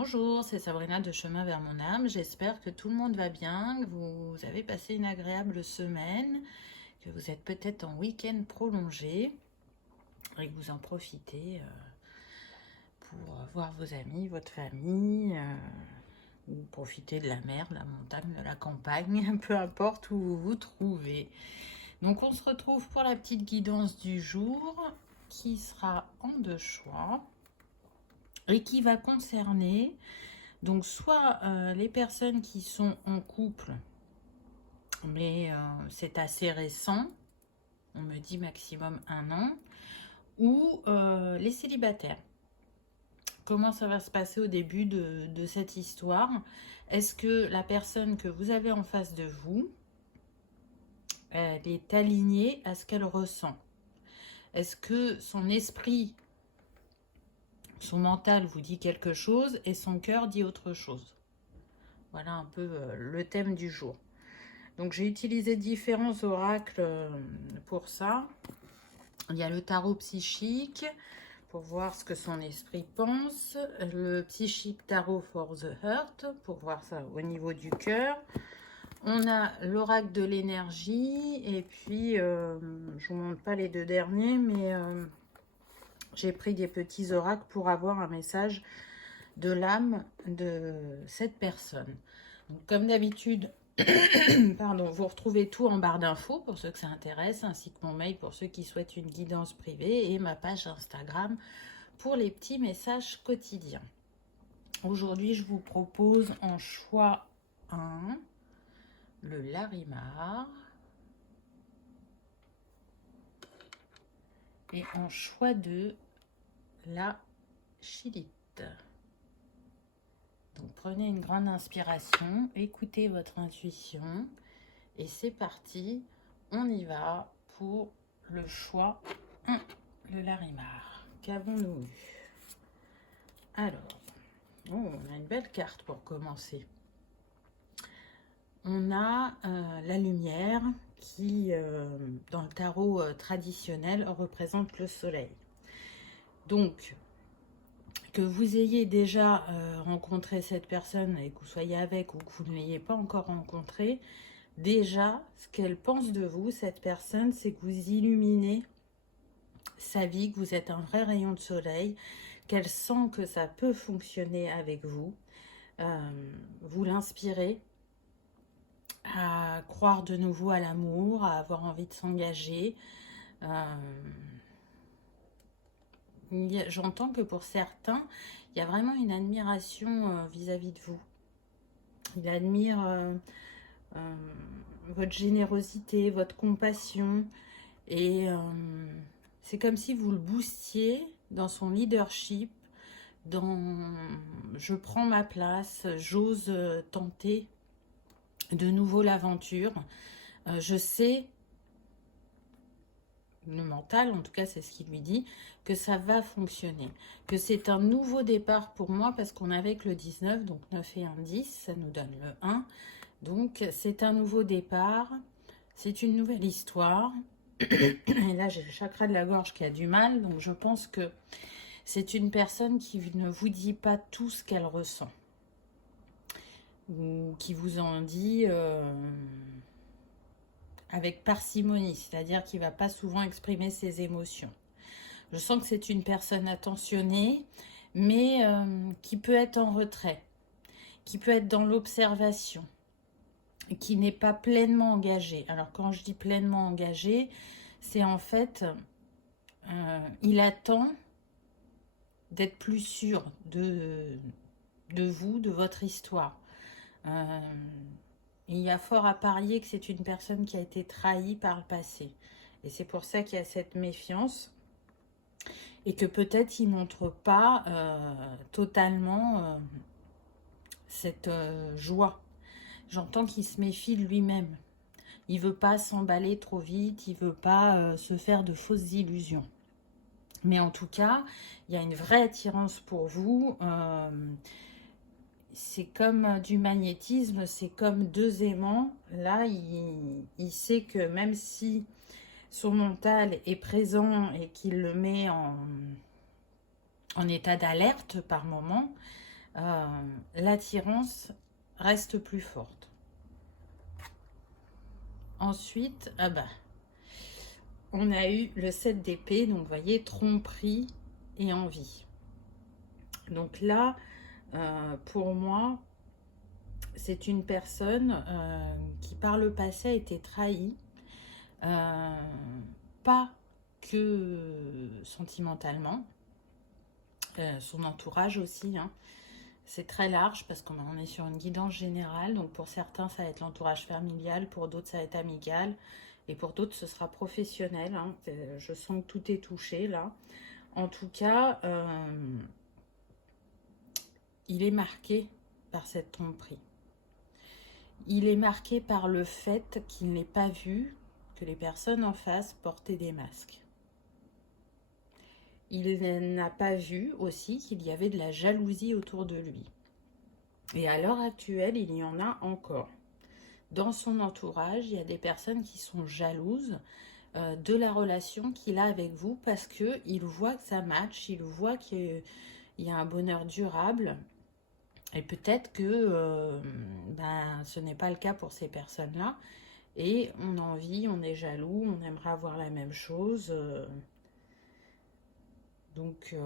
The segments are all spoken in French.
Bonjour, c'est Sabrina de Chemin vers mon âme. J'espère que tout le monde va bien, que vous avez passé une agréable semaine, que vous êtes peut-être en week-end prolongé et que vous en profitez pour voir vos amis, votre famille, ou profiter de la mer, de la montagne, de la campagne, peu importe où vous vous trouvez. Donc on se retrouve pour la petite guidance du jour qui sera en deux choix et qui va concerner donc soit les personnes qui sont en couple, mais c'est assez récent, on me dit maximum 1 an, ou les célibataires. Comment ça va se passer au début de cette histoire? Est-ce que la personne que vous avez en face de vous, elle est alignée à ce qu'elle ressent? Est-ce que son esprit, son mental vous dit quelque chose et son cœur dit autre chose? Voilà un peu le thème du jour. Donc j'ai utilisé différents oracles pour ça. Il y a le tarot psychique pour voir ce que son esprit pense, le psychique tarot for the heart pour voir ça au niveau du cœur. On a l'oracle de l'énergie et puis je vous montre pas les deux derniers, mais j'ai pris des petits oracles pour avoir un message de l'âme de cette personne. Donc, comme d'habitude, pardon, vous retrouvez tout en barre d'infos pour ceux que ça intéresse, ainsi que mon mail pour ceux qui souhaitent une guidance privée et ma page Instagram pour les petits messages quotidiens. Aujourd'hui, je vous propose en choix 1, le Larimar, et en choix 2, la Chilite. Donc prenez une grande inspiration, écoutez votre intuition et c'est parti, on y va pour le choix 1, le Larimar. Qu'avons-nous eu? Alors, on a une belle carte pour commencer. On a la lumière qui, dans le tarot traditionnel, représente le soleil. Donc, que vous ayez déjà rencontré cette personne et que vous soyez avec ou que vous ne l'ayez pas encore rencontrée, déjà, ce qu'elle pense de vous, cette personne, c'est que vous illuminez sa vie, que vous êtes un vrai rayon de soleil, qu'elle sent que ça peut fonctionner avec vous. Vous l'inspirez à croire de nouveau à l'amour, à avoir envie de s'engager. J'entends que pour certains, il y a vraiment une admiration vis-à-vis de vous. Il admire votre générosité, votre compassion. Et c'est comme si vous le boostiez dans son leadership, dans je prends ma place, j'ose tenter de nouveau l'aventure. Je sais, le mental, en tout cas c'est ce qu'il lui dit, que ça va fonctionner, que c'est un nouveau départ pour moi parce qu'on est avec le 19, donc 9 et 1, 10, ça nous donne le 1. Donc c'est un nouveau départ, c'est une nouvelle histoire. Et là j'ai le chakra de la gorge qui a du mal, donc je pense que c'est une personne qui ne vous dit pas tout ce qu'elle ressent. Ou qui vous en dit avec parcimonie, c'est-à-dire qu'il ne va pas souvent exprimer ses émotions. Je sens que c'est une personne attentionnée, mais qui peut être en retrait, qui peut être dans l'observation, qui n'est pas pleinement engagée. Alors quand je dis pleinement engagée, c'est en fait, il attend d'être plus sûr de vous, de votre histoire. Il y a fort à parier que c'est une personne qui a été trahie par le passé. Et c'est pour ça qu'il y a cette méfiance. Et que peut-être il ne montre pas totalement cette joie. J'entends qu'il se méfie de lui-même. Il ne veut pas s'emballer trop vite, il ne veut pas se faire de fausses illusions. Mais en tout cas, il y a une vraie attirance pour vous. C'est comme du magnétisme, c'est comme deux aimants. Là, il sait que même si son mental est présent et qu'il le met en état d'alerte par moment, l'attirance reste plus forte. Ensuite, on a eu le 7 d'épée, donc vous voyez, tromperie et envie. Donc là, pour moi, c'est une personne qui par le passé a été trahie, pas que sentimentalement, son entourage aussi, hein. C'est très large parce qu'on est sur une guidance générale, donc pour certains ça va être l'entourage familial, pour d'autres ça va être amical, et pour d'autres ce sera professionnel, hein. Je sens que tout est touché là. En tout cas, il est marqué par cette tromperie. Il est marqué par le fait qu'il n'ait pas vu que les personnes en face portaient des masques. Il n'a pas vu aussi qu'il y avait de la jalousie autour de lui. Et à l'heure actuelle, il y en a encore. Dans son entourage, il y a des personnes qui sont jalouses de la relation qu'il a avec vous parce qu'il voit que ça match, il voit qu'il y a un bonheur durable. Et peut-être que ce n'est pas le cas pour ces personnes-là. Et on a envie, on est jaloux, on aimerait avoir la même chose. Donc,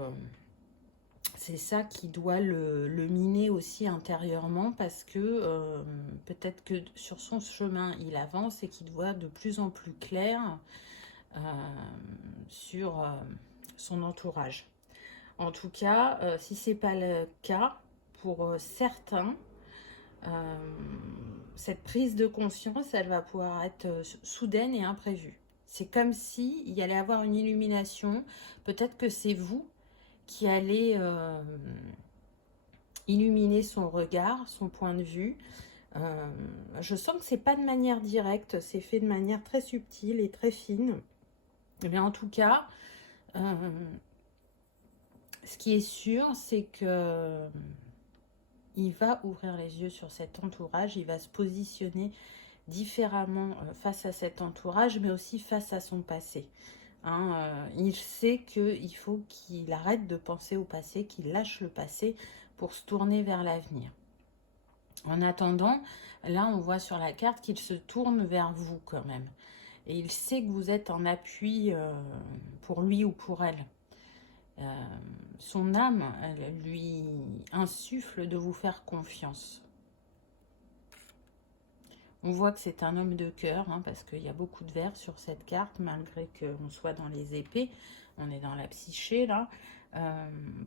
c'est ça qui doit le miner aussi intérieurement parce que peut-être que sur son chemin, il avance et qu'il voit de plus en plus clair sur son entourage. En tout cas, si ce n'est pas le cas, pour certains, cette prise de conscience, elle va pouvoir être soudaine et imprévue. C'est comme si il y allait avoir une illumination. Peut-être que c'est vous qui allez illuminer son regard, son point de vue. Je sens que c'est pas de manière directe, c'est fait de manière très subtile et très fine. Mais en tout cas, ce qui est sûr, c'est que il va ouvrir les yeux sur cet entourage, il va se positionner différemment face à cet entourage, mais aussi face à son passé. Il sait qu'il faut qu'il arrête de penser au passé, qu'il lâche le passé pour se tourner vers l'avenir. En attendant, là on voit sur la carte qu'il se tourne vers vous quand même. Et il sait que vous êtes en appui pour lui ou pour elle. Son âme, elle lui insuffle de vous faire confiance. On voit que c'est un homme de cœur, parce qu'il y a beaucoup de verre sur cette carte, malgré qu'on soit dans les épées. On est dans la psyché, là.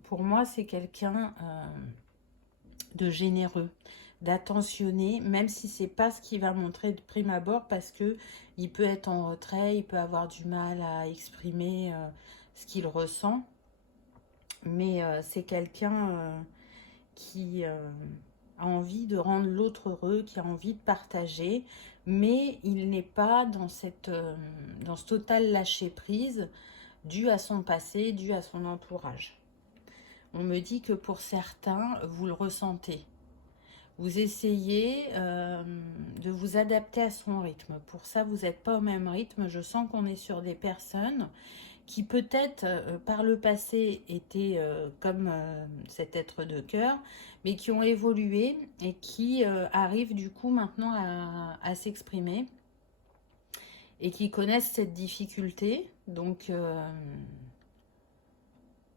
Pour moi, c'est quelqu'un de généreux, d'attentionné, même si c'est pas ce qu'il va montrer de prime abord, parce que il peut être en retrait, il peut avoir du mal à exprimer ce qu'il ressent. Mais c'est quelqu'un qui a envie de rendre l'autre heureux, qui a envie de partager, mais il n'est pas dans ce total lâcher-prise dû à son passé, dû à son entourage. On me dit que pour certains, vous le ressentez. Vous essayez de vous adapter à son rythme. Pour ça, vous n'êtes pas au même rythme. Je sens qu'on est sur des personnes qui peut-être par le passé étaient comme cet être de cœur, mais qui ont évolué et qui arrivent du coup maintenant à s'exprimer et qui connaissent cette difficulté. Donc,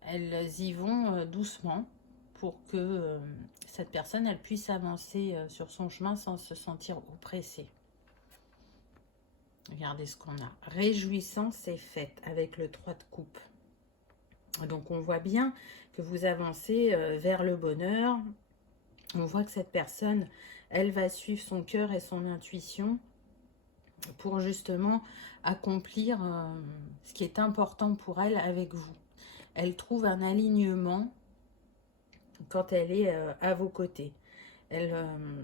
elles y vont doucement pour que cette personne elle puisse avancer sur son chemin sans se sentir oppressée. Regardez ce qu'on a. Réjouissance et fête avec le 3 de coupe. Donc on voit bien que vous avancez vers le bonheur. On voit que cette personne, elle va suivre son cœur et son intuition pour justement accomplir ce qui est important pour elle avec vous. Elle trouve un alignement quand elle est à vos côtés. Elle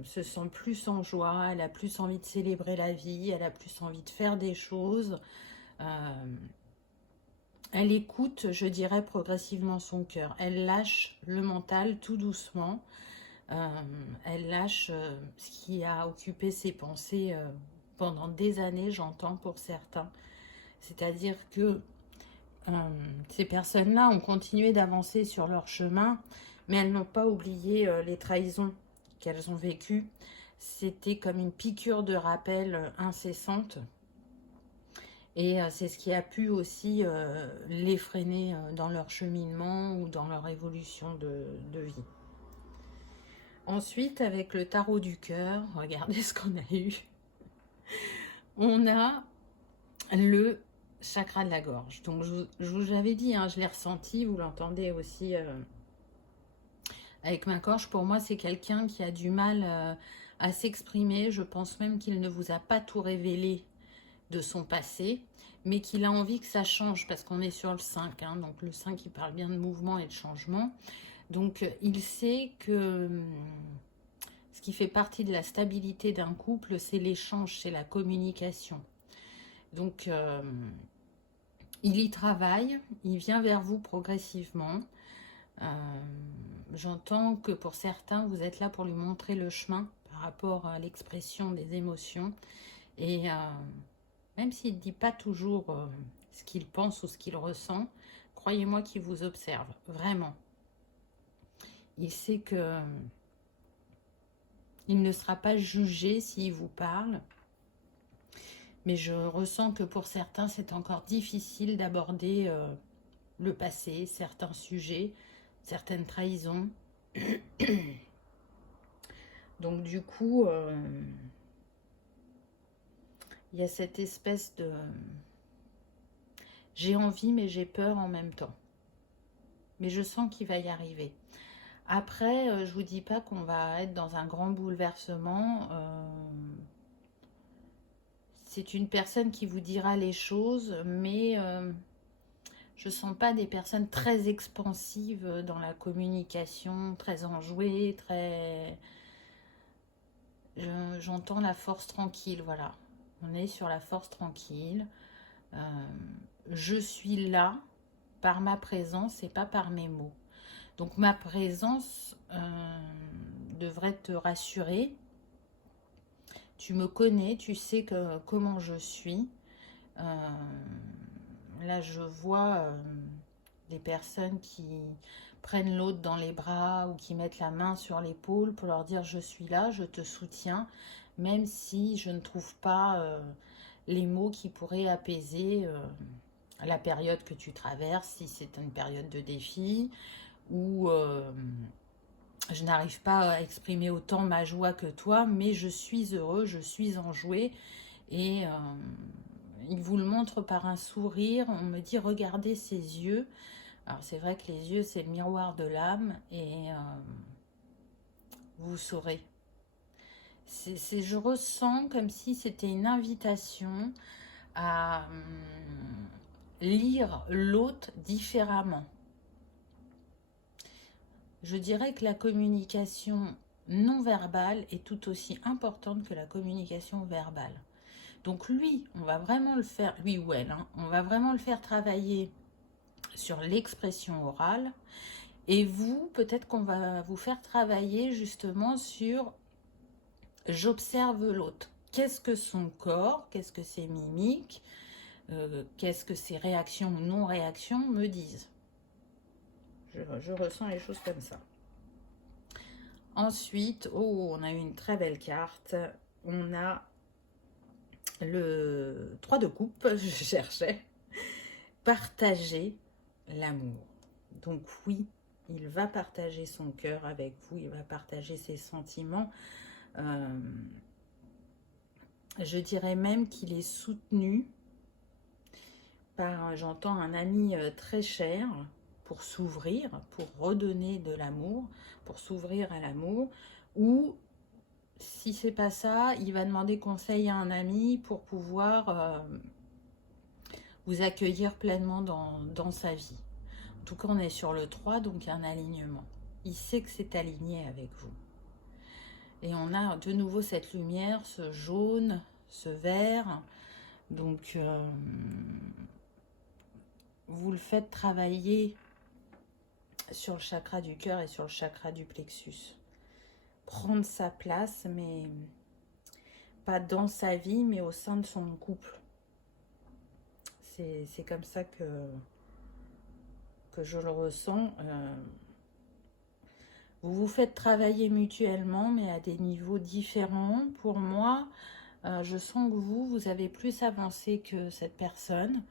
se sent plus en joie, elle a plus envie de célébrer la vie, elle a plus envie de faire des choses. Elle écoute, je dirais, progressivement son cœur. Elle lâche le mental tout doucement. Elle lâche ce qui a occupé ses pensées pendant des années, j'entends pour certains. C'est-à-dire que ces personnes-là ont continué d'avancer sur leur chemin, Mais elles n'ont pas oublié les trahisons qu'elles ont vécues. C'était comme une piqûre de rappel incessante. Et c'est ce qui a pu aussi les freiner dans leur cheminement ou dans leur évolution de vie. Ensuite, avec le tarot du cœur, regardez ce qu'on a eu. On a le chakra de la gorge. Donc, je vous avais dit, hein, je l'ai ressenti, vous l'entendez aussi avec ma gorge. Pour moi, c'est quelqu'un qui a du mal à s'exprimer. Je pense même qu'il ne vous a pas tout révélé de son passé, mais qu'il a envie que ça change, parce qu'on est sur le 5, hein, donc le 5 il parle bien de mouvement et de changement, donc il sait que ce qui fait partie de la stabilité d'un couple, c'est l'échange, c'est la communication. Donc il y travaille, il vient vers vous progressivement. J'entends que pour certains, vous êtes là pour lui montrer le chemin par rapport à l'expression des émotions, et même s'il ne dit pas toujours ce qu'il pense ou ce qu'il ressent, croyez-moi qu'il vous observe, vraiment. Il sait que il ne sera pas jugé s'il vous parle, mais je ressens que pour certains, c'est encore difficile d'aborder le passé, certains sujets, certaines trahisons. Donc du coup, il y a cette espèce de... J'ai envie, mais j'ai peur en même temps. Mais je sens qu'il va y arriver. Après, je vous dis pas qu'on va être dans un grand bouleversement. C'est une personne qui vous dira les choses, mais je sens pas des personnes très expansives dans la communication, très enjouées, très... J'entends la force tranquille, voilà. On est sur la force tranquille. Je suis là par ma présence et pas par mes mots. Donc ma présence devrait te rassurer. Tu me connais, tu sais comment je suis. Là, je vois des personnes qui prennent l'autre dans les bras ou qui mettent la main sur l'épaule pour leur dire « je suis là, je te soutiens », même si je ne trouve pas les mots qui pourraient apaiser la période que tu traverses, si c'est une période de défi, ou je n'arrive pas à exprimer autant ma joie que toi, mais je suis heureux, je suis enjoué, et il vous le montre par un sourire. On me dit regardez ses yeux. Alors c'est vrai que les yeux c'est le miroir de l'âme, et vous saurez. Je ressens comme si c'était une invitation à lire l'autre différemment. Je dirais que la communication non verbale est tout aussi importante que la communication verbale. Donc lui, on va vraiment le faire, lui ou elle, hein, on va vraiment le faire travailler sur l'expression orale. Et vous, peut-être qu'on va vous faire travailler justement sur « j'observe l'autre ». Qu'est-ce que son corps, qu'est-ce que ses mimiques, qu'est-ce que ses réactions ou non-réactions me disent. Je ressens les choses comme ça. Ensuite, oh, on a eu une très belle carte. On a le 3 de coupe, je cherchais. Partager l'amour. Donc oui, il va partager son cœur avec vous, il va partager ses sentiments. Je dirais même qu'il est soutenu par, j'entends, un ami très cher, pour s'ouvrir, pour redonner de l'amour, pour s'ouvrir à l'amour, ou si c'est pas ça, il va demander conseil à un ami pour pouvoir vous accueillir pleinement dans sa vie. En tout cas, on est sur le 3, donc il y a un alignement. Il sait que c'est aligné avec vous. Et on a de nouveau cette lumière, ce jaune, ce vert. Donc, vous le faites travailler sur le chakra du cœur et sur le chakra du plexus. Prendre sa place, mais pas dans sa vie, mais au sein de son couple. C'est comme ça que je le ressens. Vous vous faites travailler mutuellement, mais à des niveaux différents. Pour moi, je sens que vous avez plus avancé que cette personne,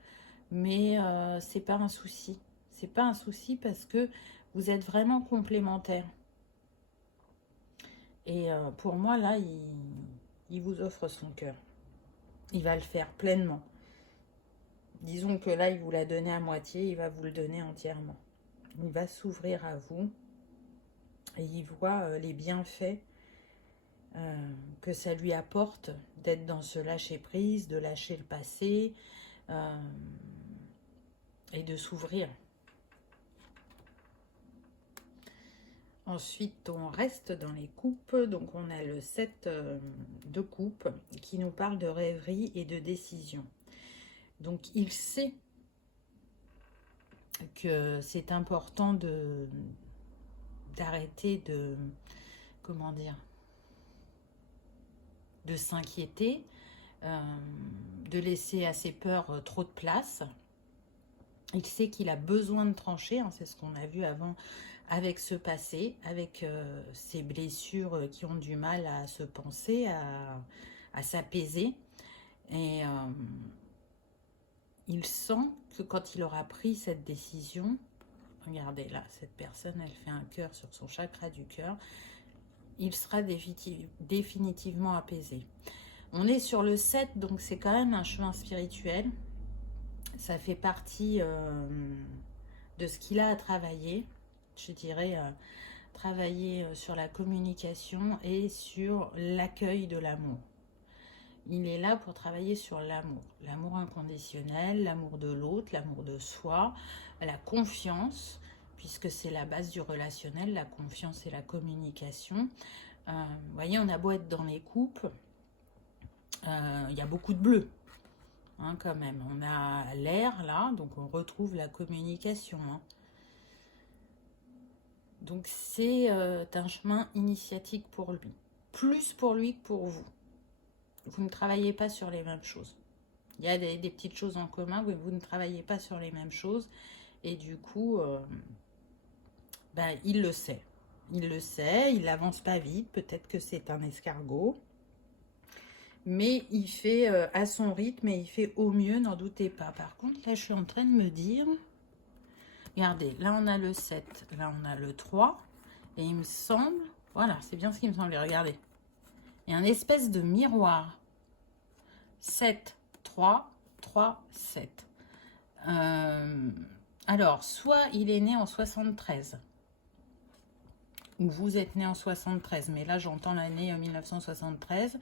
mais c'est pas un souci. C'est pas un souci parce que vous êtes vraiment complémentaires. Et pour moi, là, il vous offre son cœur. Il va le faire pleinement. Disons que là, il vous l'a donné à moitié, il va vous le donner entièrement. Il va s'ouvrir à vous et il voit les bienfaits que ça lui apporte d'être dans ce lâcher-prise, de lâcher le passé et de s'ouvrir. Ensuite, on reste dans les coupes. Donc, on a le 7 de coupe qui nous parle de rêverie et de décision. Donc, il sait que c'est important d'arrêter de, comment dire, de s'inquiéter, de laisser à ses peurs trop de place. Il sait qu'il a besoin de trancher, hein, c'est ce qu'on a vu avant avec ce passé, avec ces blessures qui ont du mal à se penser, à s'apaiser. Et il sent que quand il aura pris cette décision, regardez là, cette personne, elle fait un cœur sur son chakra du cœur, il sera définitivement apaisé. On est sur le 7, donc c'est quand même un chemin spirituel. Ça fait partie de ce qu'il a à travailler. Je dirais travailler sur la communication et sur l'accueil de l'amour. Il est là pour travailler sur l'amour. L'amour inconditionnel, l'amour de l'autre, l'amour de soi, la confiance, puisque c'est la base du relationnel, la confiance et la communication. Vous voyez, on a beau être dans les couples, il y a beaucoup de bleu. Hein, quand même, on a l'air là, donc on retrouve la communication. Hein. Donc c'est un chemin initiatique pour lui, plus pour lui que pour vous. Vous ne travaillez pas sur les mêmes choses. Il y a des petites choses en commun, mais vous ne travaillez pas sur les mêmes choses. Et du coup, il le sait. Il le sait, il n'avance pas vite, peut-être que c'est un escargot. Mais il fait à son rythme et il fait au mieux, n'en doutez pas. Par contre, là, je suis en train de me dire... Regardez, là, on a le 7, là, on a le 3. Et il me semble... Voilà, c'est bien ce qui me semblait. Regardez. Il y a un espèce de miroir. 7, 3, 3, 7. Alors, soit il est né en 73. Ou vous êtes né en 73. Mais là, j'entends l'année 1973.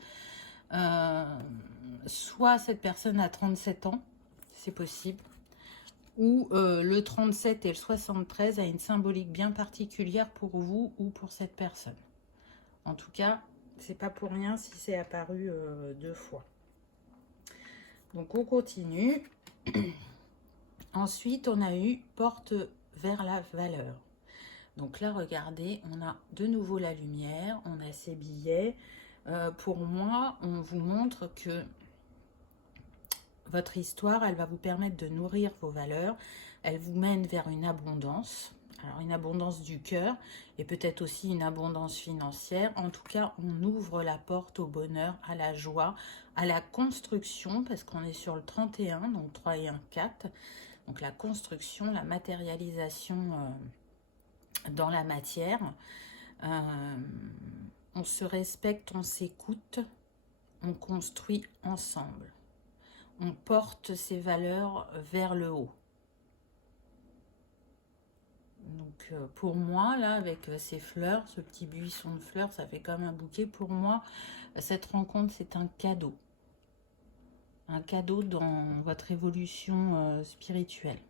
Soit cette personne a 37 ans, c'est possible, ou le 37 et le 73 a une symbolique bien particulière pour vous ou pour cette personne. En tout cas, c'est pas pour rien si c'est apparu 2 fois. Donc on continue. Ensuite, on a eu porte vers la valeur. Donc là, regardez, on a de nouveau la lumière, on a ces billets. Pour moi, on vous montre que votre histoire, elle va vous permettre de nourrir vos valeurs. Elle vous mène vers une abondance. Alors, une abondance du cœur et peut-être aussi une abondance financière. En tout cas, on ouvre la porte au bonheur, à la joie, à la construction, parce qu'on est sur le 31, donc 3 et 1, 4. Donc, la construction, la matérialisation dans la matière. On se respecte, on s'écoute, on construit ensemble. On porte ses valeurs vers le haut. Donc pour moi, là, avec ces fleurs, ce petit buisson de fleurs, ça fait comme un bouquet. Pour moi, cette rencontre, c'est un cadeau. Un cadeau dans votre évolution spirituelle.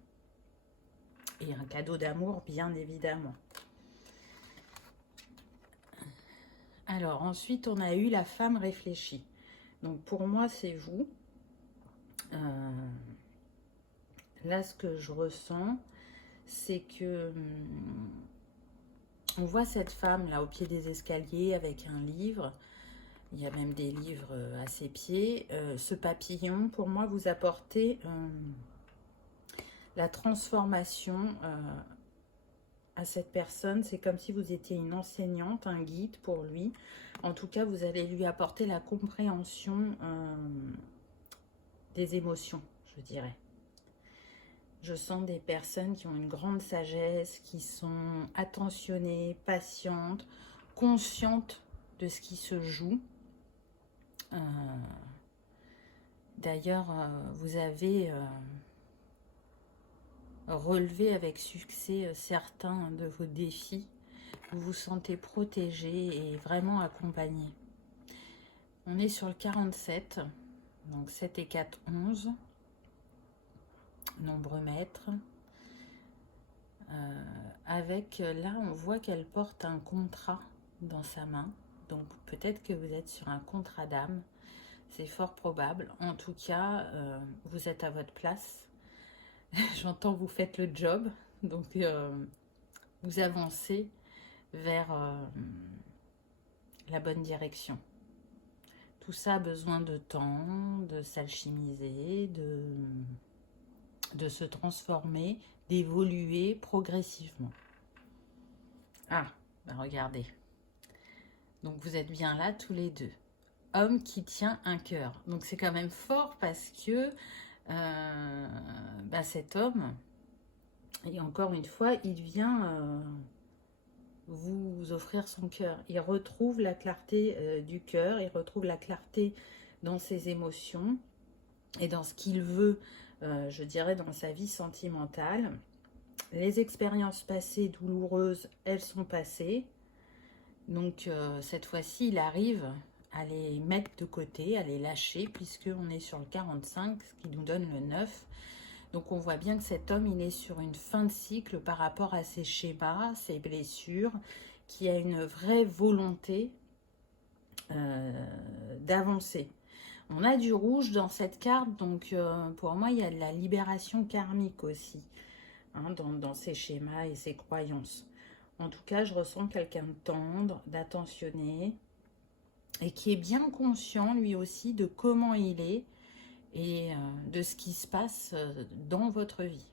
Et un cadeau d'amour, bien évidemment. Alors, ensuite, on a eu la femme réfléchie. Donc, pour moi, c'est vous. Là, ce que je ressens, c'est que on voit cette femme là au pied des escaliers avec un livre. Il y a même des livres à ses pieds. Ce papillon, pour moi, vous apportez la transformation à cette personne. C'est comme si vous étiez une enseignante, un guide pour lui. En tout cas, vous allez lui apporter la compréhension des émotions, je dirais. Je sens des personnes qui ont une grande sagesse, qui sont attentionnées, patientes, conscientes de ce qui se joue. D'ailleurs, vous avez relevé avec succès certains de vos défis. Vous vous sentez protégé et vraiment accompagné. On est sur le 47, donc 7 et 4, 11. Nombreux maîtres. Avec, là, on voit qu'elle porte un contrat dans sa main. Donc, peut-être que vous êtes sur un contrat d'âme. C'est fort probable. En tout cas, vous êtes à votre place. J'entends vous faites le job. Donc, vous avancez vers la bonne direction. Tout ça a besoin de temps, de s'alchimiser, de se transformer, d'évoluer progressivement. Ah, bah regardez. Donc vous êtes bien là tous les deux. Homme qui tient un cœur. Donc c'est quand même fort parce que cet homme, et encore une fois, il vient vous offrir son cœur. Il retrouve la clarté du cœur, il retrouve la clarté dans ses émotions et dans ce qu'il veut, je dirais, dans sa vie sentimentale. Les expériences passées douloureuses, elles sont passées. Donc, cette fois-ci, il arrive à les mettre de côté, à les lâcher, puisqu'on est sur le 45, ce qui nous donne le 9. Donc, on voit bien que cet homme, il est sur une fin de cycle par rapport à ses schémas, ses blessures, qui a une vraie volonté d'avancer. On a du rouge dans cette carte, donc pour moi, il y a de la libération karmique aussi, hein, dans ses schémas et ses croyances. En tout cas, je ressens quelqu'un de tendre, d'attentionné, et qui est bien conscient, lui aussi, de comment il est et de ce qui se passe dans votre vie.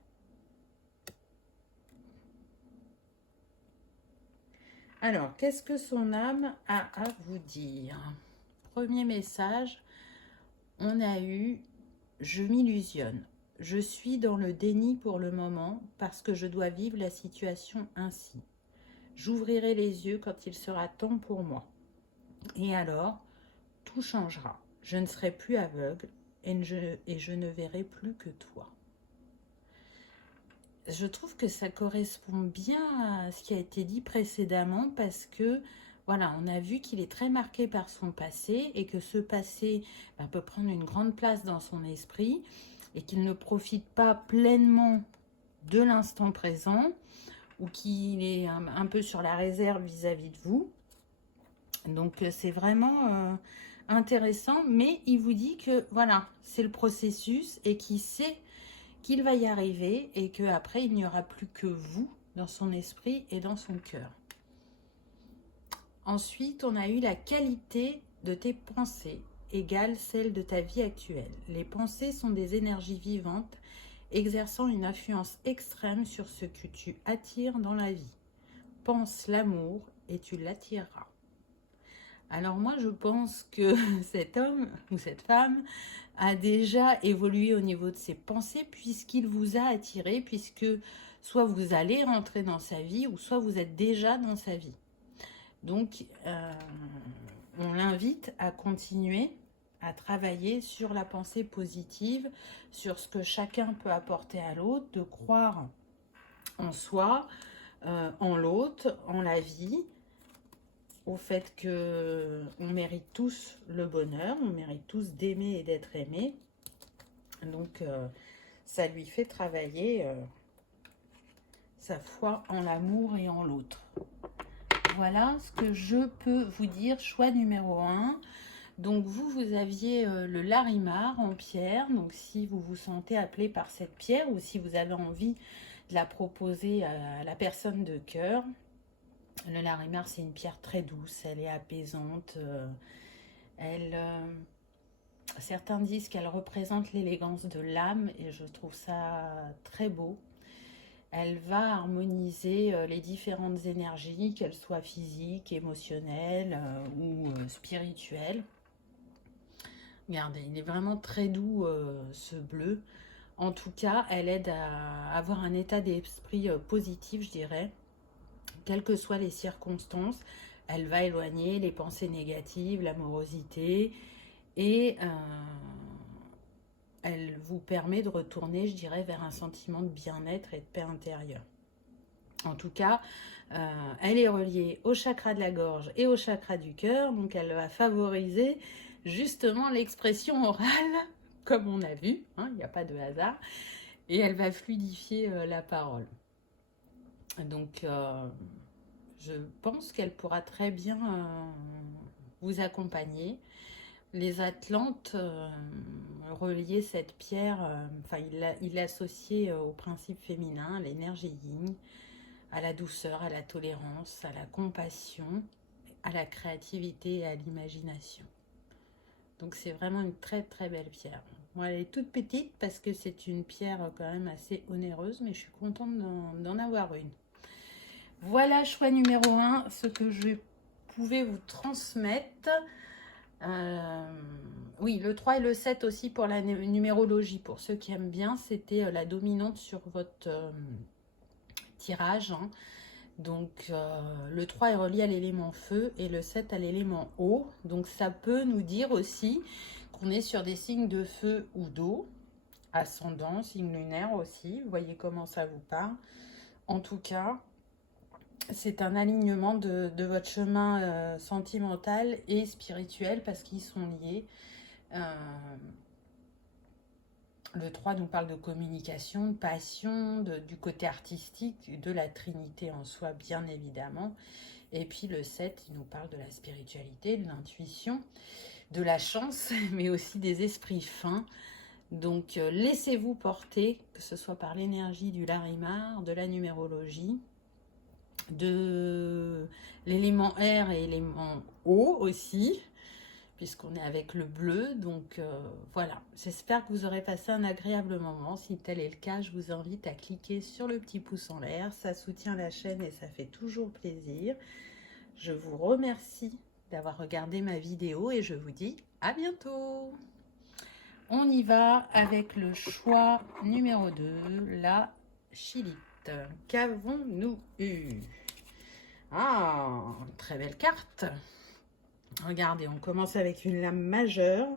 Alors, qu'est-ce que son âme a à vous dire? Premier message, on a eu « Je m'illusionne. Je suis dans le déni pour le moment parce que je dois vivre la situation ainsi. J'ouvrirai les yeux quand il sera temps pour moi. Et alors, tout changera. Je ne serai plus aveugle et je ne verrai plus que toi. » Je trouve que ça correspond bien à ce qui a été dit précédemment parce que, voilà, on a vu qu'il est très marqué par son passé et que ce passé peut prendre une grande place dans son esprit et qu'il ne profite pas pleinement de l'instant présent ou qu'il est un peu sur la réserve vis-à-vis de vous. Donc, c'est vraiment intéressant, mais il vous dit que, voilà, c'est le processus et qu'il sait qu'il va y arriver et qu'après, il n'y aura plus que vous dans son esprit et dans son cœur. Ensuite, on a eu la qualité de tes pensées égale celle de ta vie actuelle. Les pensées sont des énergies vivantes exerçant une influence extrême sur ce que tu attires dans la vie. Pense l'amour et tu l'attireras. Alors moi, je pense que cet homme ou cette femme a déjà évolué au niveau de ses pensées puisqu'il vous a attiré, puisque soit vous allez rentrer dans sa vie ou soit vous êtes déjà dans sa vie. Donc, on l'invite à continuer à travailler sur la pensée positive, sur ce que chacun peut apporter à l'autre, de croire en soi, en l'autre, en la vie, au fait que on mérite tous le bonheur, on mérite tous d'aimer et d'être aimé. Donc, ça lui fait travailler sa foi en l'amour et en l'autre. Voilà ce que je peux vous dire. Choix numéro 1. Donc, vous aviez le larimar en pierre. Donc, si vous vous sentez appelé par cette pierre ou si vous avez envie de la proposer à la personne de cœur, le larimar, c'est une pierre très douce, elle est apaisante. Certains disent qu'elle représente l'élégance de l'âme et je trouve ça très beau. Elle va harmoniser les différentes énergies, qu'elles soient physiques, émotionnelles ou spirituelles. Regardez, il est vraiment très doux ce bleu. En tout cas, elle aide à avoir un état d'esprit positif, je dirais, quelles que soient les circonstances. Elle va éloigner les pensées négatives, l'amorosité, et elle vous permet de retourner, je dirais, vers un sentiment de bien-être et de paix intérieure. En tout cas, elle est reliée au chakra de la gorge et au chakra du cœur, donc elle va favoriser justement l'expression orale, comme on a vu, hein, il n'y a pas de hasard, et elle va fluidifier la parole. Donc, je pense qu'elle pourra très bien vous accompagner. Les Atlantes reliaient cette pierre, il l'associait au principe féminin, à l'énergie yin, à la douceur, à la tolérance, à la compassion, à la créativité et à l'imagination. Donc c'est vraiment une très très belle pierre. Moi, elle est toute petite parce que c'est une pierre quand même assez onéreuse, mais je suis contente d'en avoir une. Voilà, choix numéro 1, ce que je pouvais vous transmettre. Oui, le 3 et le 7 aussi pour la numérologie. Pour ceux qui aiment bien, c'était la dominante sur votre tirage. Hein. Donc, le 3 est relié à l'élément feu et le 7 à l'élément eau. Donc, ça peut nous dire aussi qu'on est sur des signes de feu ou d'eau. Ascendant, signe lunaire aussi. Vous voyez comment ça vous parle. En tout cas, c'est un alignement de votre chemin sentimental et spirituel parce qu'ils sont liés. Le 3 nous parle de communication, de passion, du côté artistique, de la Trinité en soi, bien évidemment. Et puis le 7, il nous parle de la spiritualité, de l'intuition, de la chance, mais aussi des esprits fins. Donc laissez-vous porter, que ce soit par l'énergie du Larimar, de la numérologie, de l'élément air et l'élément eau aussi, puisqu'on est avec le bleu. Donc voilà, j'espère que vous aurez passé un agréable moment. Si tel est le cas, je vous invite à cliquer sur le petit pouce en l'air. Ça soutient la chaîne et ça fait toujours plaisir. Je vous remercie d'avoir regardé ma vidéo et je vous dis à bientôt. On y va avec le choix numéro 2, la chilite. Qu'avons-nous eu? Ah, très belle carte. Regardez, on commence avec une lame majeure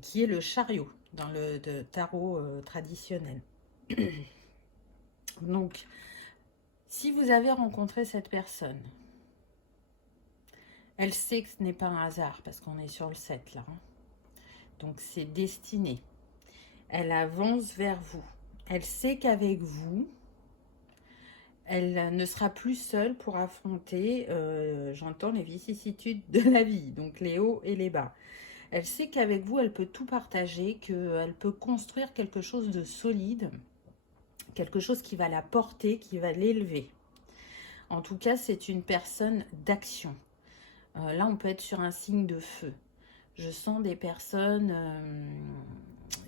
qui est le chariot dans le tarot traditionnel. Donc, si vous avez rencontré cette personne, elle sait que ce n'est pas un hasard parce qu'on est sur le 7 là. Hein. Donc, c'est destiné. Elle avance vers vous. Elle sait qu'avec vous, elle ne sera plus seule pour affronter, j'entends, les vicissitudes de la vie, donc les hauts et les bas. Elle sait qu'avec vous, elle peut tout partager, qu'elle peut construire quelque chose de solide, quelque chose qui va la porter, qui va l'élever. En tout cas, c'est une personne d'action. Là, on peut être sur un signe de feu. Je sens des personnes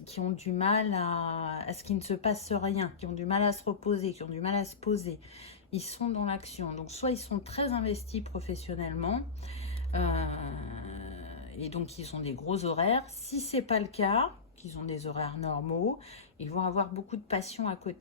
qui ont du mal à ce qu'il ne se passe rien, qui ont du mal à se reposer, qui ont du mal à se poser. Ils sont dans l'action. Donc, soit ils sont très investis professionnellement, et donc ils ont des gros horaires. Si ce n'est pas le cas, qu'ils ont des horaires normaux, ils vont avoir beaucoup de passion à côté.